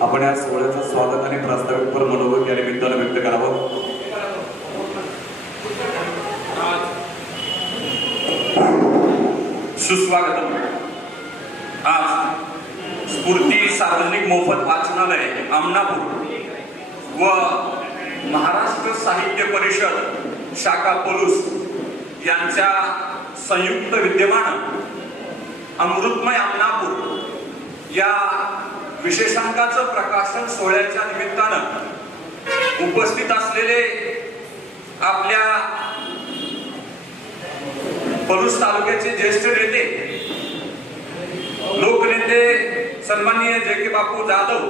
आपण या सोहळ्याचं स्वागत आणि प्रास्ताविकपर मनोगत या निमित्तानं व्यक्त करावं. सुस्वागतम. आज स्फूर्ती सार्वजनिक मोफत वाचनालय आमनापूर व महाराष्ट्र साहित्य परिषद शाखा पोलूस यांच्या संयुक्त विद्यमान अमृतमय आमनापूर या विशेषांकाचं प्रकाशन सोहळ्याच्या निमित्तानं उपस्थित असलेले आपल्या पलूस तालुक्याचे ज्येष्ठ नेते लोकनेते सन्माननीय जे के बापू जाधव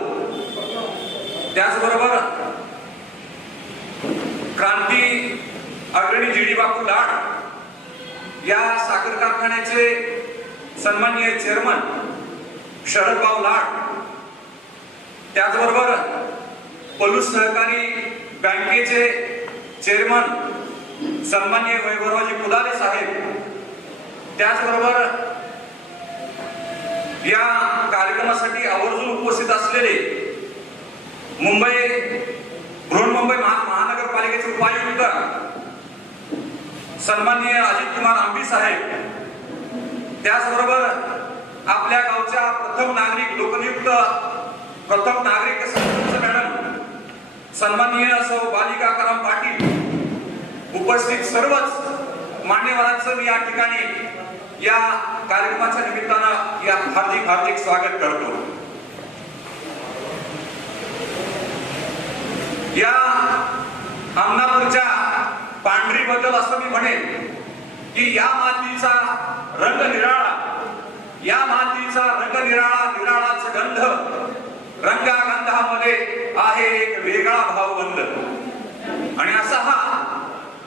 त्याचबरोबर क्रांती अग्रणी जी डी बापू लाड या साखर कारखान्याचे सन्माननीय चेअरमन शरदभाऊ लाड त्याचबरोबर पलूस सहकारी बँकेचे चेअरमन सन्मान्य वैभवरावजी कुदाले साहेब त्याचबरोबर या कार्यक्रमासाठी आवर्जून उपस्थित असलेले मुंबई बृहन्मुंबई महा महानगरपालिकेचे उपायुक्त सन्मान्य अजित कुमार आंबी साहेब त्याचबरोबर आपल्या गावच्या प्रथम नागरिक लोकनियुक्त प्रथम नागरिक मॅडम सन्माननीय सौ बालिका कराम पाटील उपस्थित सर्वच मान्यवरांचं मी या ठिकाणी या कार्यक्रमाच्या निमित्तानं या हार्दिक हार्दिक स्वागत करतो. या आमनापूरच्या पांढरी बद्दल असं मी म्हणेन की या मातीचा रंग निराळा या मातीचा रंग निराळा निराळाच गंध रंगागंधामध्ये आहे एक वेगळा भावबंध आणि असा हा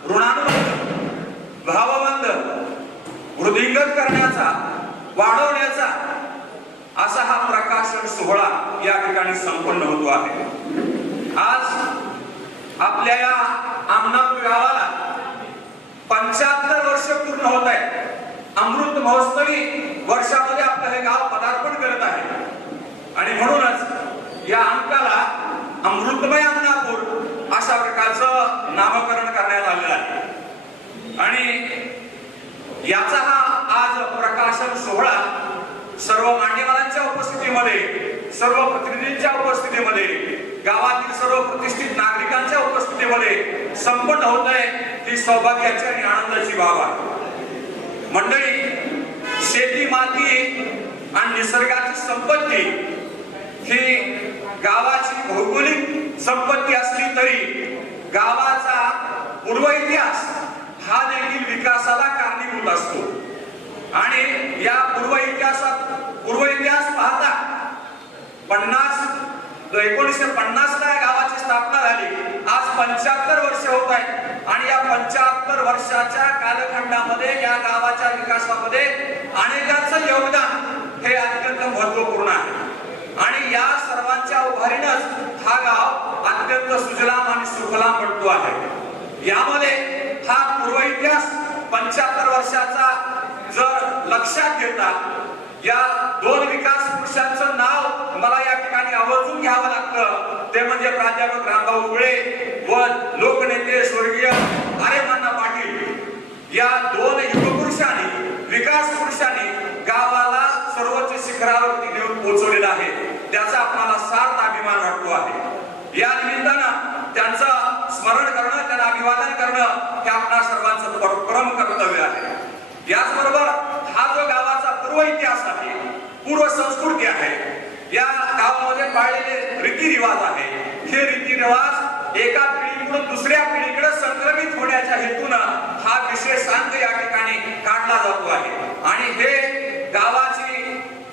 ऋणानुबंध भावबंध वृद्धिंगत करण्याचा वाढवण्याचा असा हा प्रकाशन सोहळा या ठिकाणी संपन्न होतो आहे. आज आपल्या या आमनापूर गावाला पंच्याहत्तर वर्ष पूर्ण होत आहे. अमृत महोत्सवी वर्षामध्ये आपलं हे गाव पदार्पण करत आहे. आणि म्हणूनच या अंकाला अमृतमय अंगणापूर अशा प्रकारचं नामकरण करण्यात आलेलं आहे. आणि याचा हा आज प्रकाशन सोहळा सर्व मान्यवरांच्या उपस्थितीमध्ये सर्व प्रतिनिधींच्या उपस्थितीमध्ये गावातील सर्व प्रतिष्ठित नागरिकांच्या उपस्थितीमध्ये संपन्न होत आहे ही सौभाग्याची आणि आनंदाची बाब आहे. मंडळी शेती माती आणि निसर्गाची संपत्ती ही गावाची भौगोलिक संपत्ती असली तरी गावाचा पूर्व इतिहास हा देखील विकासाला कारणीभूत असतो. आणि या पूर्व इतिहासात पूर्व इतिहास पाहता पन्नास एकोणीसशे पन्नास ला या गावाची स्थापना झाली. आज पंच्याहत्तर वर्ष होत आहेत. आणि या पंच्याहत्तर वर्षाच्या कालखंडामध्ये या गावाच्या विकासामध्ये अनेकांचं योगदान हे अत्यंत महत्त्वपूर्ण आहे आणि या सर्वांच्या हा गाव अत्यंत सुजलाम आणि सुफलाम बनतो आहे. यामध्ये हा पूर्व इतिहास पंच्याहत्तर वर्षाचा जर लक्षात घेता या दोन विकास पुरुषांचं नाव मला या ठिकाणी आवर्जून घ्यावं लागतं. ते म्हणजे प्राध्यापक रामभाऊ उगळे व लोकनेते स्वर्गीय आर्यमान्ना पाटील. या दोन युगपुरुषांनी विकास पुरुषांनी गावाला सर्वोच्च शिखरावरती नेऊन पोहोचवलेला आहे. त्याचा आपल्याला सार्थ अभिमान वाटतो आहे. या निमित्तानं त्यांचं स्मरण करणं त्यांना अभिवादन करणं हे आपणा सर्वांचं परम कर्तव्य आहे. याचबरोबर हा जो गावाचा पूर्व इतिहास आहे पूर्व संस्कृती आहे या गावामध्ये पाळलेले रीतिरिवाज आहे. हे रीतिरिवाज एका पिढीकडून दुसऱ्या पिढीकडे संक्रमित होण्याच्या हेतूनं हा विशेषांक या ठिकाणी काढला जातो आहे आणि हे गावाची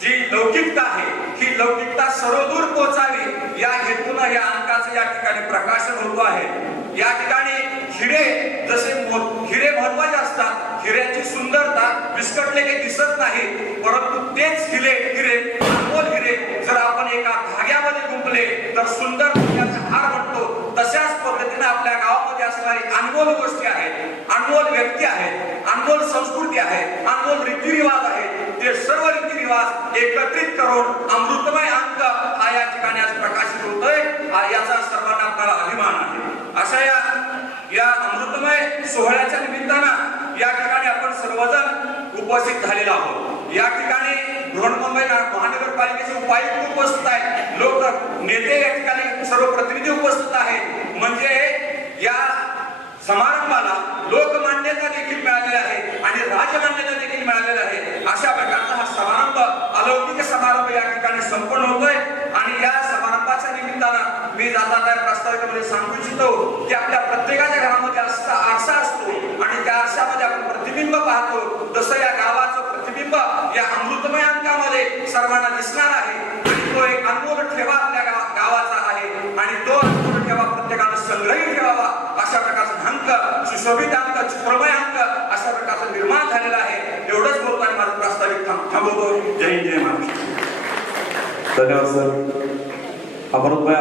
जी लौकिकता आहे ही लौकिकता सर्वदूर पोहोचावी. या हेतून या अंकाचं या ठिकाणी प्रकाशन होतो आहे. या ठिकाणी हिरे जसे हिरे महत्त्वाचे असतात. हिऱ्याची सुंदरता विस्कटले काही दिसत नाही. परंतु तेच हिरे हिरे अनमोल हिरे जर आपण एका धाग्यामध्ये गुंपले तर सुंदर हार म्हणतो तशाच पद्धतीने आपल्या गावामध्ये असणारी अनमोल गोष्टी आहेत. अनमोल व्यक्ती आहेत. अनमोल संस्कृती आहे. अनमोल रीतिरिवाज आहेत ते सर्व रीतिरिवाज एकत्रित करून अमृतमय अमृतमय सोहळ्याच्या निमित्तानं या ठिकाणी आपण सर्वजण उपस्थित झालेलो आहोत. या ठिकाणी बृहन्मुंबई महानगरपालिकेचे उपायुक्त उपस्थित आहेत. लोक नेते या ठिकाणी सर्व प्रतिनिधी उपस्थित आहेत. म्हणजे या समारंभाला लोकमान्यता देखील मिळालेली आहे आणि राजमान्यता देखील मिळालेली आहे. अशा प्रकारचा हा समारंभ अलौकिक समारंभ या ठिकाणी संपन्न मी दादा त्या प्रस्ताविकेमध्ये सांगू इच्छितो की आपल्या प्रत्येकाच्या घरामध्ये असा आरसा असतो आणि त्या आरशामध्ये आपण प्रतिबिंब पाहतो. तसं या गावाचं प्रतिबिंब या अमृतमय अंकामध्ये सर्वांना दिसणार आहे आणि तो एक अनमोल ठेवा आपल्या गावाचा आहे आणि तो अनमोल ठेवा प्रत्येकानं संग्रही ठेवावा. अशा प्रकारचा अंक सुशोभित अंक चित्रमय अंक अशा प्रकारचा निर्माण झालेला आहे. एवढंच बोलतो आणि माझं प्रास्ताविक थांबवतो. जय जय महाराष्ट्र. धन्यवाद सर. अमृतमय